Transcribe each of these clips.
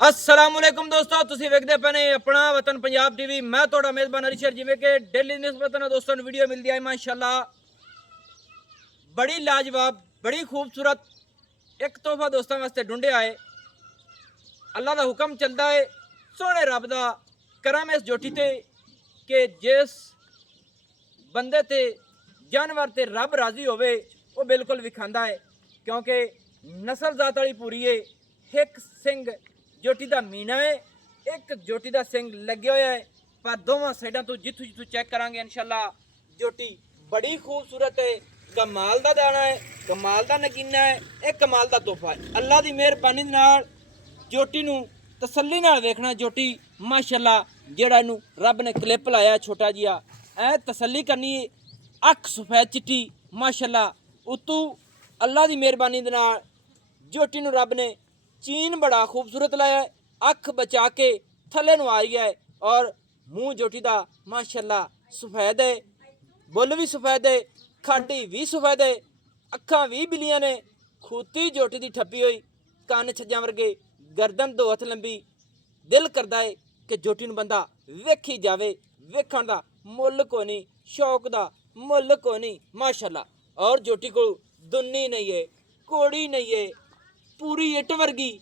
अस्सलामुअलैकुम दोस्तों, तुसी वेखदे पे ने अपना वतन पंजाब टीवी। मैं थोड़ा मेजबान अरिशर जिमें के डेली निस्बतन दोस्तों वीडियो मिलती है माशाल्लाह बड़ी लाजवाब बड़ी खूबसूरत एक तोहफा दोस्तों वास्ते ढूंढे आए। अल्लाह का हुक्म चलता है, सोने रब का करम इस जोटी ते कि जिस बंदे ते जानवर ते रब राजी होवे वो बिल्कुल विखांदा है, क्योंकि नस्ल जात वाली पूरी है। एक सिंह जोटी का मीना है, एक जोटी का सिंह लगे हुए है, पर दोवां साइडों तो जिथू जिथू चेक करांगे इंशाल्लाह जोटी बड़ी खूबसूरत है। कमाल का दाना है, कमाल का नगीना है, एक कमाल का तोहफा है। अल्लाह की मेहरबानी नाल जोटी नूं तसल्ली नाल देखना। जोटी माशाल्लाह जेड़ा नूं रब ने क्लिप लाया छोटा जिहा ऐ तसल्ली करनी। अख सफेद चिट्टी माशाल्लाह उतू अल्लाह की मेहरबानी दे नाल जोटी नूं रब ने चीन बड़ा खूबसूरत लाया है। अख बचा के थले नूं आ रही है और मुंह जोटी दा माशाल्लाह सफेद है, बुल भी सफेद है, खाडी भी सफेद है, अखा भी बिलियां ने, खूती जोटी दी ठप्पी हुई, कन छज्जा वर्गे, गर्दन दो हथ लंबी। दिल करता है कि जोटी नूं बंदा वेखी जावे, वेखण दा मुੱਲ कोई नहीं, शौक दा मुੱਲ कोई नहीं माशाल्लाह। और जोटी को दुन्नी नहीं है, कोड़ी नहीं है, पूरी इट वर्गी।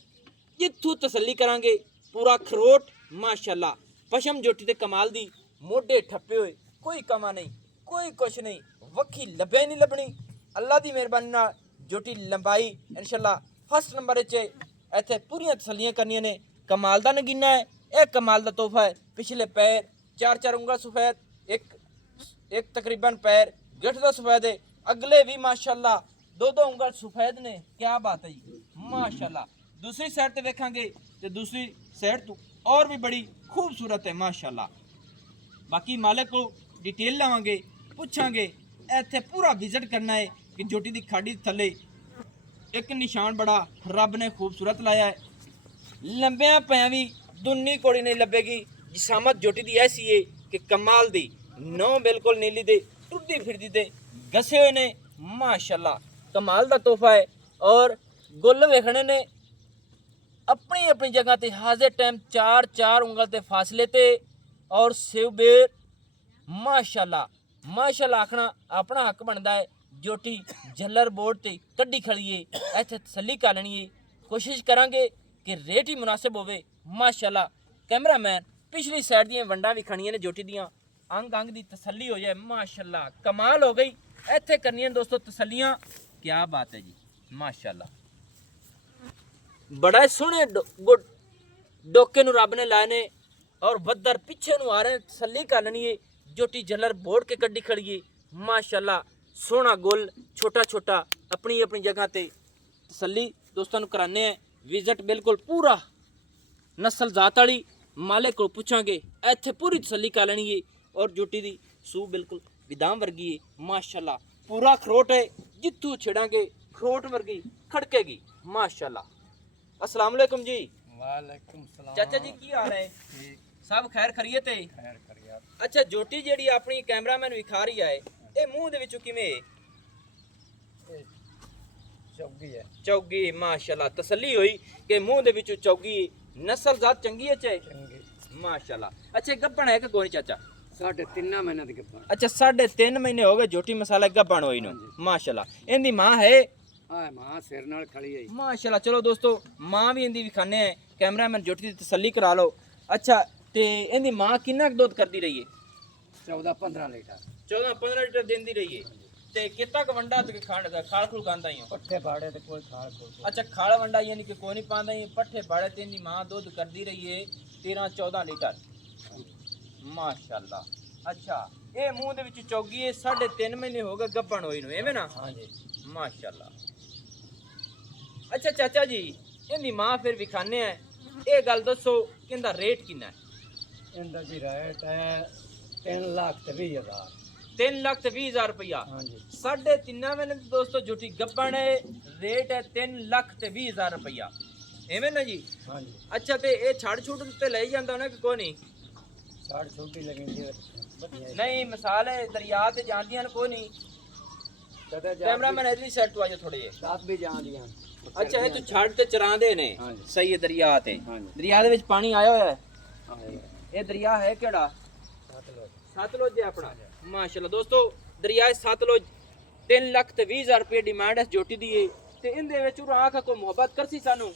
जिथू तसल्ली करांगे पूरा खरोट माशाल्लाह। पशम जोटी ते कमाल दी, मोढे ठप्पे हुए, कोई कमा नहीं, कोई कुछ नहीं, वक्खी लब्भे नहीं लभनी। अल्लाह की मेहरबानी नाल जोटी लंबाई इंशाल्लाह फर्स्ट नंबर च इत्थे पूरियां तसल्लियां करनियां ने। कमाल दा नगीना है, एक कमाल दा तोहफा है। पिछले पैर चार चार उंगल सफेद, एक तकरीबन पैर गिठ दा सफेद है, अगले भी माशाल्लाह दो दो उंगल सफेद ने। क्या बात है जी माशाल्लाह। दूसरी साइड ते वेखांगे ते दूसरी साइड तो और भी बड़ी खूबसूरत है माशाल्लाह। बाकी मालिक को डिटेल लवांगे, पुछांगे, इत्थे पूरा विजिट करना है कि जोटी दी खाड़ी थले एक निशान बड़ा रब ने खूबसूरत लाया है। लंबिया पैं भी दुन्नी कोड़ी नहीं लभेगी। जिसामत जोटी दी ऐसी है कि कमाल दी, नौ बिल्कुल नीली दे, टुरदी फिरदी दे, घसे हुए ने माशाल्लाह। कमाल दा तोहफा है। और गुल वेखने ने अपनी अपनी जगह ते हाजिर टाइम चार चार उंगल ते फासले ते। और सेवबेर माशाल्लाह माशाल्लाह आखना अपना हक बनता है। जोटी झल्लर बोर्ड ते कड्डी खड़ी है, इत्थे तसल्ली कर लेनी है। कोशिश करांगे कि रेट ही मुनासिब होवे माशाल्लाह। कैमरामैन पिछली साइड दियां वंडां भी खड़ियां ने जोटी दियां, अंग अंग दी तसल्ली हो जाए माशाल्लाह। कमाल हो गई। इत्थे करनियां दोस्तों तसल्लियां। क्या बात है जी माशाल्लाह। बड़ा सोहने डोके नूं रब ने लाए ने और बदर पिछे नूं आ रहे, तसल्ली कर लेनी है। जोटी जलर बोड़ के कड्डी खड़ी है माशाल्लाह। सोहना गुल छोटा छोटा अपनी अपनी जगह ते तसल्ली दोस्तों नूं कराने हैं। विजिट बिल्कुल पूरा नस्ल जात वाली मालिक को पुछांगे, इत्थे पूरी तसल्ली कर लेनी है। और जोटी दी सूह बिल्कुल विदाम वर्गी है माशाल्लाह। पूरा खरोट है, जिथू छिड़ांगे खरोट वर्गी खड़केगी माशाल्लाह। अस्सलाम वालेकुम जी। वालेकुम सलाम। चाचा जी की हाल है? ठीक, सब खैर खरीयत है? खैर करिया। अच्छा जोटी जेड़ी अपनी कैमरामैन विखा रही है, ये मुंह दे विचों किवें है? ये चौगी है। चौगी माशाल्लाह। तसल्ली हुई कि मुंह दे विचों चौगी। नस्ल जात चंगी है चे चंगी माशाल्लाह। अच्छा गब्बन है कि कोई चाचा? 3.5 महीने दी गप्पा। अच्छा 3.5 महीने हो गए जोटी मसाला गब्बन होई नु माशाल्लाह। इनदी मां है? हां, मां सिर नाल खड़ी है माशाल्लाह। चलो दोस्तों मां भी इनदी विखाने हैं, कैमरामैन जोटी दी तसल्ली करा लो। अच्छा ते इनदी मां कितना दूध करती रही है? 14-15 लीटर। 14-15 लीटर देंदी रही है। ते कितना क वंडा ते खाल खुल गांदा ही हो? पट्ठे बाड़े ते कोई खाल खोल। अच्छा खाल वंडा यानी कि कोई नहीं पांदा ही, पट्ठे बाड़े ते इनदी मां दूध करती रही है 13-14 लीटर माशाल्लाह। अच्छा ये मुंह दे विच चौगी है, 3.5 महीने हो गए गब्बन होई नु एवें ना? हां जी माशाल्लाह। अच्छा चाचा जी इनदी मां फिर विखाने हैं, ये गल दसो कि इनदा रेट कितना है? इंदा जी रेट है 3,20,000। 3,20,000 रुपया। हां जी 3.5 महीने दी दोस्तों जोटी गब्बन है, रेट है 3,20,000 रुपया एवें ना जी? हां जी। अच्छा ते ये छड़ छुड़ ते ले जांदा ना कि कोई नहीं? छाड़ छोटी लगेंदी बढ़िया। नहीं मिसाल है दरिया ते जांदियां कोई नहीं? कदे जा कैमरामैन इधर साइड तो आ जाओ थोड़े जे। साथ भी जान दियां। ਅੱਛਾ ਇਹ ਤੂੰ ਛੱਡ ਤੇ ਚਰਾਂਦੇ ਨੇ ਹਾਂਜੀ। ਸਹੀ ਹੈ ਦਰਿਆ ਤੇ ਹਾਂਜੀ। ਦਰਿਆ ਦੇ ਵਿੱਚ ਪਾਣੀ ਆਇਆ ਹੋਇਆ ਹੈ ਹਾਂ ਇਹ ਦਰਿਆ ਹੈ ਕਿਹੜਾ ਸਤਲੁਜ ਸਤਲੁਜ ਹੈ ਆਪਣਾ ਮਾਸ਼ਾਅੱਲਾ ਦੋਸਤੋ ਦਰਿਆ ਸਤਲੁਜ 3,20,000 ਰੁਪਏ ਡਿਮਾਂਡ ਹੈ ਜੋਟੀ ਦੀ ਹੈ ਤੇ ਇਹਦੇ ਵਿੱਚ ਉਹ ਆਖਾ ਕੋ ਮੁਹੱਬਤ ਕਰਸੀ ਸਾਨੂੰ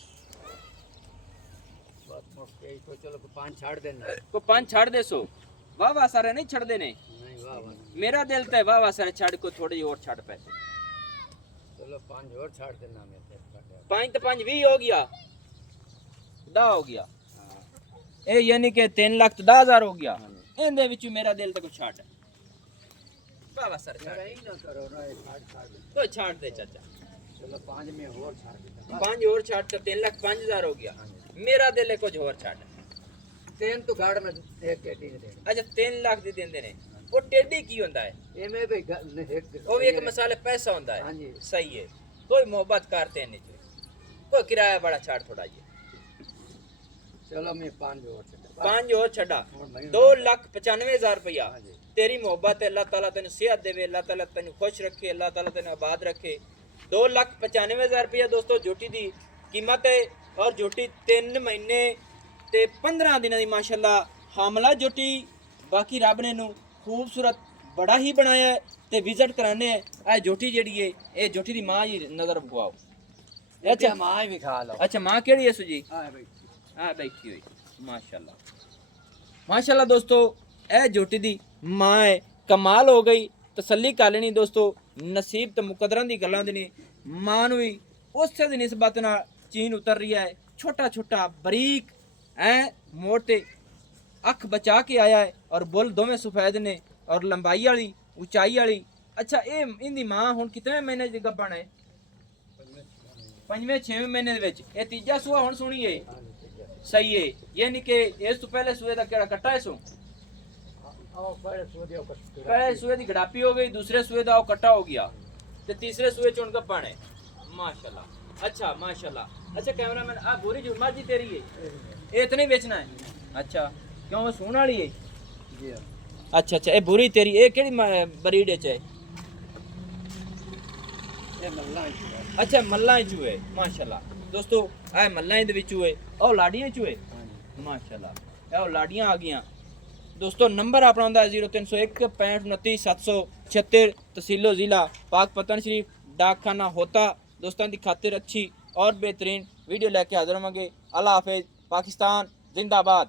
ਬਸ ਮੁੱਕੇ ਕੋ ਚਲੋ ਕੋ ਪੰਜ ਛੱਡ ਦੇਣਾ ਕੋ ਪੰਜ ਛੱਡ ਦੇ ਸੋ ਵਾਹ ਵਾਹ ਸਾਰੇ ਨਹੀਂ ਛੱਡਦੇ ਨੇ ਨਹੀਂ ਵਾਹ ਵਾਹ ਮੇਰਾ ਦਿਲ ਤੇ ਵਾਹ ਵਾਹ ਸਾਰੇ ਛੱਡ ਕੋ ਥੋੜੀ ਹੋਰ ਛੱਡ ਪੈਸੇ ਚਲੋ ਪੰਜ ਹੋਰ ਛੱਡ ਦੇਣਾ ਮੈਂ ਤੇ ਕੱਢਿਆ। 5 ਤੇ 5 20 ਹੋ ਗਿਆ 10 ਹੋ ਗਿਆ ਹਾਂ ਇਹ ਯਾਨੀ ਕਿ 3,10,000 ਹੋ ਗਿਆ ਹਾਂਜੀ। ਇਹਦੇ ਵਿੱਚ ਮੇਰਾ ਦਿਲ ਤੇ ਕੋ ਛੱਡ ਵਾਹ ਵਾਹ ਸਾਰੇ ਯਾਰ ਛੱਡ ਇਹ ਨਾ ਕਰੋ ਨਾ ਇਹ ਛੱਡ ਦੇ। ਕੋਈ ਛੱਡ ਦੇ ਚਾਚਾ ਚਲੋ ਪੰਜ ਮੈਂ ਹੋਰ ਛੱਡ ਦਿੱਤਾ ਪੰਜ ਹੋਰ ਛੱਡ ਤੇ 3,05,000 ਹੋ ਗਿਆ ਮੇਰਾ ਦਿਲ ਹੈ ਕੁਝ ਹੋਰ ਛੱਡ ਤਿੰਨ ਤੋਂ ਘਾੜ ਮੈਂ ਇੱਕ ਟੇਡੀ ਦੇ ਦੇਣਾ ਅੱਛਾ 3 ਲੱਖ ਦੀ ਦਿੰਦੇ ਨੇ ਉਹ ਟੇਢੀ ਕੀ ਹੁੰਦਾ ਹੈ ਐਵੇਂ ਵੀ ਇੱਕ ਉਹ ਵੀ ਇੱਕ ਮਸਾਲੇ ਪੈਸਾ ਹੁੰਦਾ ਹੈ ਹਾਂਜੀ। ਸਹੀ ਹੈ कोई मोहब्बत करते नहीं चाहिए कोई किराया बड़ा छाड़ थोड़ा ये चलो मैं पाँच और छड्डा। पांच और छड़ा और मैं 2,95,000 रुपया हाँ जी। तेरी मोहब्बत है अल्लाह ताला तेन सेहत देवे अल्लाह ताला तेन खुश रखे अल्लाह ताला तेन आबाद रखे 2,95,000 रुपया दोस्तों जोटी दी कीमत है और जोटी 3 महीने ते 15 दिनों की माशाल्लाह हामला जोटी बाकी रब ने नू खूबसूरत बड़ा ही बनाया है ते विजिट कराने है जोटी जेड़ी है ये जोटी दी मां ही नजर बुआओ अच्छा माँ भी खा लो। अच्छा मां केड़ी है सुजी हाँ भाई हाँ बैठी हुई माशाल्लाह माशाल्लाह दोस्तों ए जोटी दी मां है कमाल हो गई तसल्ली कर लेनी दोस्तों नसीब ते मुकदरां दी गल्लां दी नहीं मां नू भी उसे दी निस्बत नाल चीन उतर रही है छोटा छोटा बरीक ऐ मोड़ ते अख बचा के आया है और बुल दोवें सफेद ने और लंबाई वाली ऊंचाई वाली अच्छा ये इंदी मां हुन कितने महीने दी गब्बन है पंजवें छेवें महीने दे विच ये तीजा सूआ हुन सुनी है सही है यानी कि इस तो पहले सूए दा केड़ा कट्टा है सो आओ पहले सो दियो कुछ पहले सूए दी गड़ापी हो गई दूसरे सूए दा वो कट्टा हो गया ते तीसरे सूए च हुन गब्बन है माशाल्लाह अच्छा माशाल्लाह अच्छा कैमरामैन आ पूरी जुम्मा जी तेरी है ये इतने बेचना है अच्छा क्यों वो सून वाली है जी हाँ। अच्छा अच्छा ये बुरी तेरी ये केड़ी ब्रीड है ये मल्ला ही है। अच्छा मल्ला चूहे माशाल्लाह दोस्तों ए मल्ला दे विच चूहे ओ लाड़ियां चूहे हाँ जी। माशाल्लाह ए लाड़ियां आ गईयां दोस्तों नंबर अपना होंदा है 0301 65 29 776 तहसीलो जिला पाक पतन शरीफ डाकखाना होता दोस्तों की खातिर अच्छी और बेहतरीन वीडियो लेके हाजिर होंगे अल्लाह हाफिज पाकिस्तान जिंदाबाद।